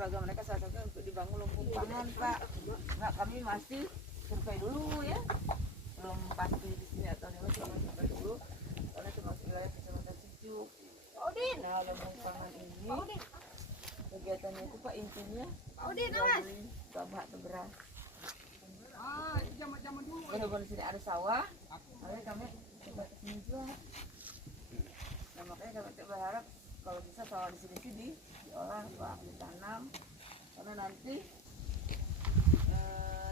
program mereka salah satunya untuk dibangun lumbung pangan, Pak. Nah, kami masih survei dulu ya, belum pasti di sini atau di mana, cuma survei dulu karena itu masih wilayah kecamatan Sijuk. Nah, lumbung pangan ini kegiatannya itu Pak intinya jual beli gabah atau beras. Benar-benar sini ada sawah, makanya kami coba kesini jual. Nah, makanya kami berharap kalau bisa sawah di sini sih diolah Pak, ditanam, karena nanti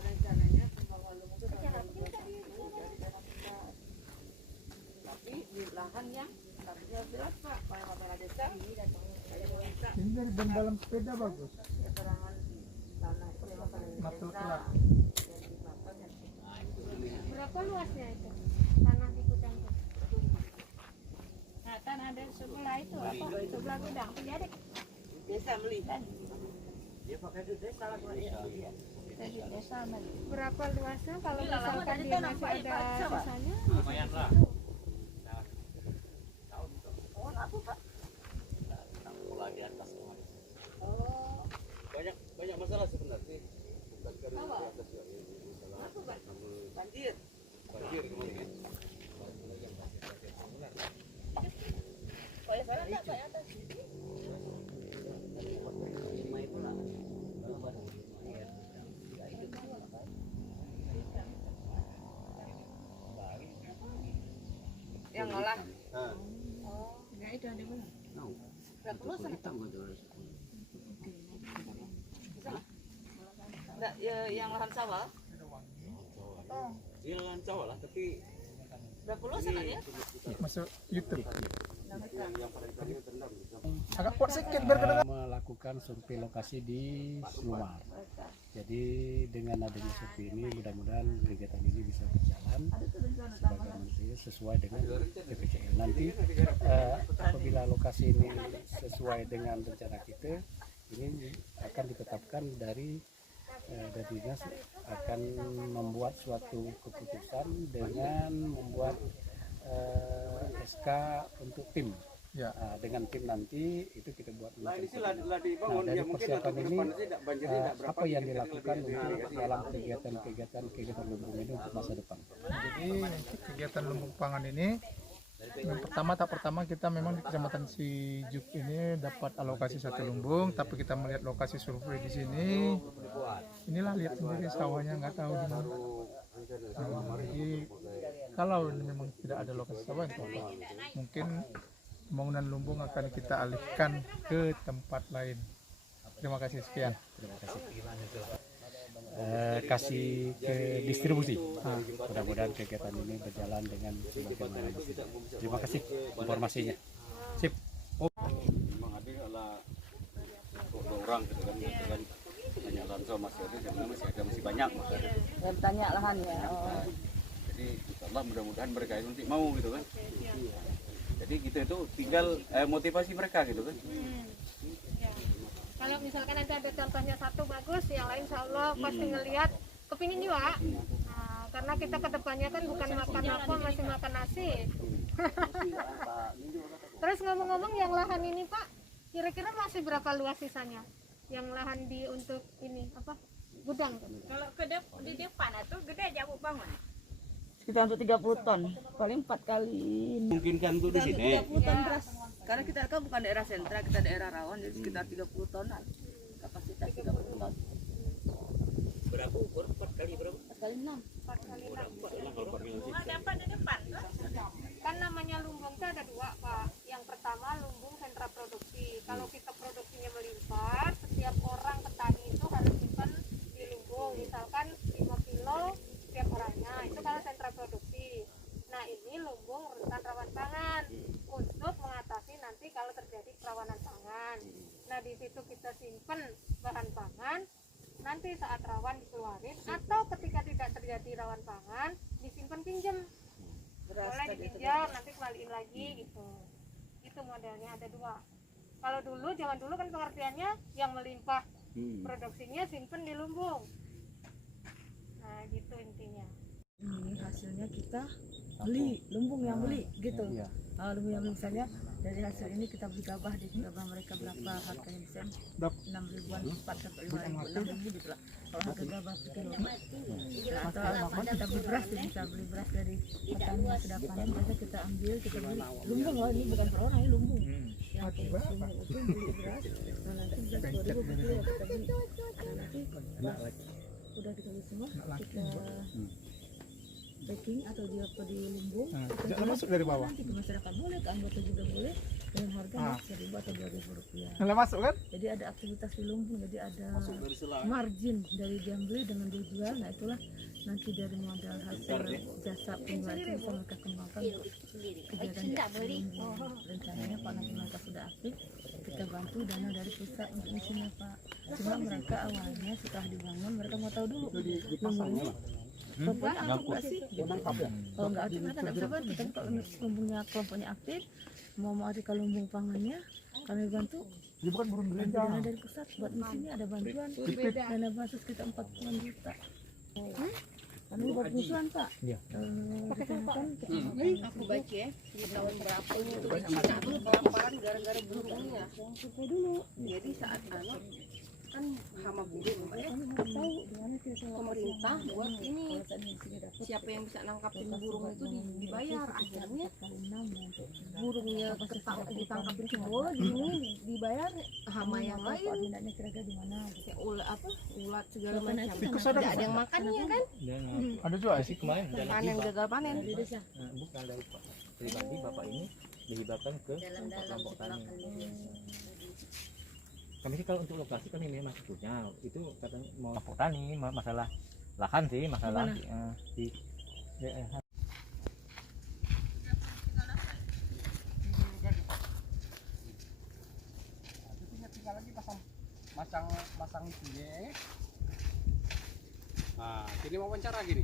rencananya pembangunan lumbung itu tahun 2021 dari dana pusat. Tapi di lahan yang tadinya jelas Pak, kalau kepala desa ini datang saya mau minta. Ini dari dalam sepeda bagus. Keterangan tanah itu memang pada desa. Berapa luasnya itu tanah di gudang itu? Nah, tanah ada sebelah itu apa? Sebelah gudang. Jadi Desa beli kan? dari desa berapa luasnya kalau misalkan dia masih ada sisanya? Lumayan lah. Oh, apa Pak? Mulai di atas. Oh, Banyak masalah sebenarnya. Bukan karena di atas ya. apa Pak? Banjir. Banjir kemarin. Pak ya sana enggak Pak ya atas? Yang ngolah. Nah, Enggak itu ada mana? Berapa luas sana? Enggak, yang lahan sawah. ini lahan sawah lah, tapi Berapa luas sana ya? Masuk YouTube. yang paling terakhir terendam. Agak kuat sedikit biar kedengar. Melakukan survei lokasi di Selumar. Jadi dengan adanya survei ini mudah-mudahan kegiatan ini bisa berjalan sebagai nanti sesuai dengan PPCL. Nanti apabila lokasi ini sesuai dengan rencana kita, ini akan ditetapkan dari dinas akan membuat suatu keputusan dengan membuat SK untuk tim. Ya. Nah, dengan tim nanti itu kita buat Nah, ini sih macam-macam. lah dibangun Nah, dari ya mungkin persiapan nanti ke ini, depan tidak banjirnya tidak berapa. apa yang kita dilakukan lebih untuk dalam kegiatan lumbung ini untuk masa depan? Jadi untuk kegiatan lumbung pangan ini yang tahap pertama kita memang di kecamatan Sijuk ini dapat alokasi satu lumbung, tapi kita melihat lokasi survei di sini. Inilah lihat sendiri sawahnya nggak tahu di mana. Jadi kalau ini memang tidak ada lokasi sawah, mungkin pembangunan lumbung akan kita alihkan ke tempat lain. Terima kasih, sekian. Terima kasih. Kasih ke distribusi. Mudah-mudahan kegiatan ini berjalan dengan sebagaimana mestinya. Terima kasih informasinya. Sip. Memang ada lah dua orang gitu kan, banyak lahan sawah masih ada, sebenarnya masih banyak makanya. Dan tanya lahan ya. Oh. Jadi insyaallah mudah-mudahan mereka itu nanti mau gitu kan. Jadi kita itu tinggal motivasi mereka gitu kan. Ya. Kalau misalkan nanti ada contohnya satu bagus, yang lain insya Allah pasti ngelihat kepingin juga. Nah, karena kita kedepannya kan bukan makan apa, masih makan nasi. Terus ngomong-ngomong yang lahan ini Pak, kira-kira masih berapa luas sisanya? Yang lahan di untuk ini apa? Gudang. Kalau di depan itu gede jauh banget. Sekitar untuk 30 ton, paling 4 kali. Memungkinkan untuk di sini. 30 ton beras. Karena kita kan bukan daerah sentra, kita daerah rawan, jadi sekitar 30 tonan. Kapasitas 30 ton. Berapa ukur? 4 kali berapa? 4 kali 6. 4 kali 6. Cuma dapat di depan. Kan namanya lumbung itu ada dua Pak. Yang pertama lumbung sentra produksi. Kalau kita produksinya melimpah, setiap orang petani itu harus simpan di lumbung. Misalkan 5 kilo setiap orangnya. Itu kalau sentra produksi. Nah ini lumbung rentan rawan pangan untuk mengatasi nanti kalau terjadi kerawanan pangan. Nah di situ kita simpan bahan pangan. Nanti saat rawan dikeluarin atau ketika tidak terjadi rawan pangan disimpan pinjam. Boleh dipinjam nanti kembaliin lagi gitu. Itu modelnya ada dua. Kalau dulu zaman dulu kan pengertiannya yang melimpah produksinya simpen di lumbung. Nah gitu intinya. Ini hasilnya kita beli, lumbung yang beli gitu. Iya. lumbung yang misalnya dari hasil ini kita beli gabah di gabah mereka berapa harganya bisa 6 ribuan 4 sampai 5 ribu 6 ribu gitu lah kalau harga gabah per kilo atau kita beli beras bisa beli beras dari petani yang sudah panen biasa kita ambil kita beli lumbung loh ini bukan per orang ini lumbung yang lumbung itu beli beras nanti bisa 2 ribu per kilo kita beli nanti udah kita beli semua kita packing atau dia di lumbung Jangan masuk dari bawah. nanti ke masyarakat boleh ke anggota juga boleh dengan harga 1.000 atau 2.000 rupiah. Nggak masuk kan? Jadi ada aktivitas di lumbung, jadi ada margin dari dia beli dengan dia jual. Nah itulah nanti dari modal hasil jasa penjual itu bisa mereka kembangkan untuk kegiatan di lumbung. Rencananya Pak nanti mereka sudah aktif, kita bantu dana dari pusat untuk misinya Pak. Cuma mereka awalnya setelah dibangun mereka mau tahu dulu lumbung ini kelompoknya aktif nggak sih? Kalau nggak aktif mereka nggak bisa bantu. Tapi kalau lumbungnya kelompoknya aktif, mau ada lumbung pangannya, kami bantu. Dia bukan burung Nanti berenang. dana dari pusat buat misinya ada bantuan. Dana bansos kita 40 juta. Kami buat usulan Pak. Rencanakan kita Aku baca ya, di tahun berapa itu kelaparan gara-gara burungnya. survei dulu. Jadi saat anak kan hama burung Mbak ya. Kami harus tahu di mana kira-kira Pemerintah buat ini kalau saat ini sini dapat siapa yang bisa nangkapin burung itu dibayar. Akhirnya 6 burungnya ditangkapin semua ini dibayar hama yang lain. koordinatnya kira-kira di mana gitu. Kayak ulat segala Karena macam. itu Tikus Tidak ada ada yang makannya kan? Ada juga sih. Panen gagal panen. Dari desa. Bukan dari pribadi bapak ini dihibahkan ke kelompok tani. Kami sih kalau untuk lokasi kami memang punya itu katanya mau kelompok tani masalah lahan sih masalah di daerah. Tinggal lagi masang itu ya. Nah, ini wawancara gini.